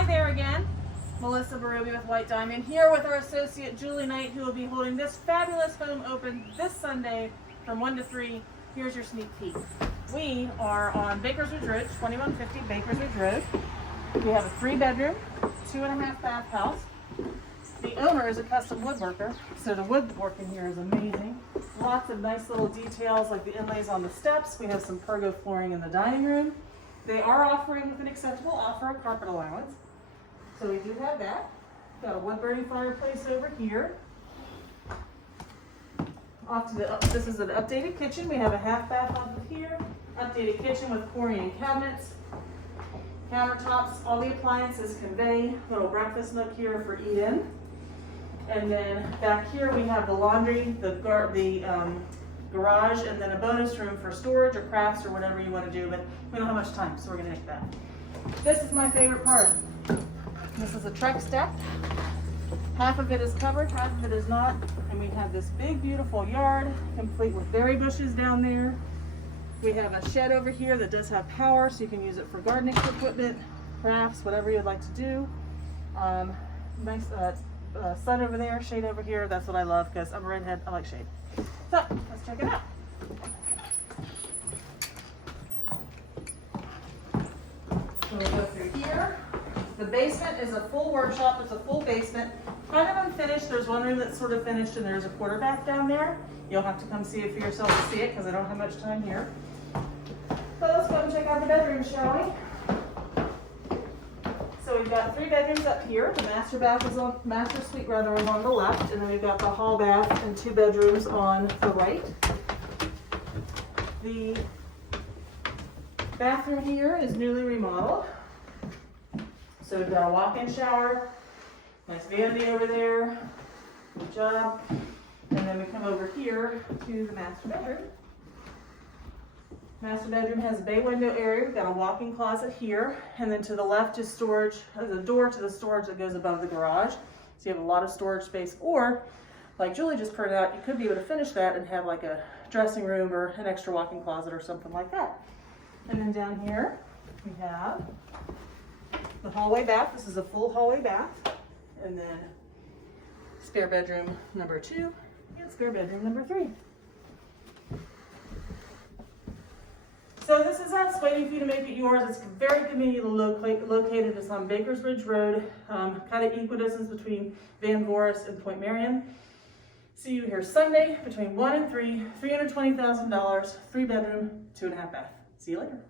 Hi there again. Melissa Barobi with White Diamond here with our associate Julie Knight, who will be holding this fabulous home open this Sunday from 1 to 3. Here's your sneak peek. We are on Bakers Ridge Road, 2150 Bakers Ridge Road. We have a 3-bedroom, 2.5 bath house. The owner is a custom woodworker, so the woodwork in here is amazing. Lots of nice little details like the inlays on the steps. We have some pergo flooring in the dining room. They are offering, with an acceptable offer, a carpet allowance. So we do have that. Got a wood burning fireplace over here. Off to the, this is an updated kitchen. We have a half bath off of here. Updated kitchen with Corian cabinets, countertops, all the appliances convey. Little breakfast nook here for eat in. And then back here we have the laundry, the garage, and then a bonus room for storage or crafts or whatever you want to do, but we don't have much time, so we're going to make that. This is my favorite part. This is a Trex deck. Half of it is covered, half of it is not, and we have this big beautiful yard complete with berry bushes down there. We have a shed over here that does have power, so you can use it for gardening equipment, crafts, whatever you'd like to do. Nice sun over there, shade over here. That's what I love because I'm a redhead, I like shade. So let's check it out. So we'll go through here. The basement is a full workshop. It's a full basement. Kind of unfinished. There's one room that's sort of finished and there's a quarter bath down there. You'll have to come see it for yourself to see it because I don't have much time here. So let's go and check out the bedrooms, shall we? So we've got 3 bedrooms up here. The master suite is on the left, and then we've got the hall bath and 2 bedrooms on the right. The bathroom here is newly remodeled. So we've got a walk-in shower, nice vanity over there. Good job. And then we come over here to the master bedroom. Master bedroom has a bay window area. We've got a walk-in closet here, and then to the left is storage. There's a door to the storage that goes above the garage, so you have a lot of storage space. Or, like Julie just printed out, you could be able to finish that and have like a dressing room or an extra walk-in closet or something like that. And then down here we have the hallway bath. This is a full hallway bath, and then spare bedroom number 2 and spare bedroom number 3. So this is us waiting for you to make it yours. It's very conveniently located. It's on Bakers Ridge Road, kind of equidistance between Van Voorhis and Point Marion. See you here Sunday between 1 and 3, $320,000, 3-bedroom, 2.5 bath. See you later.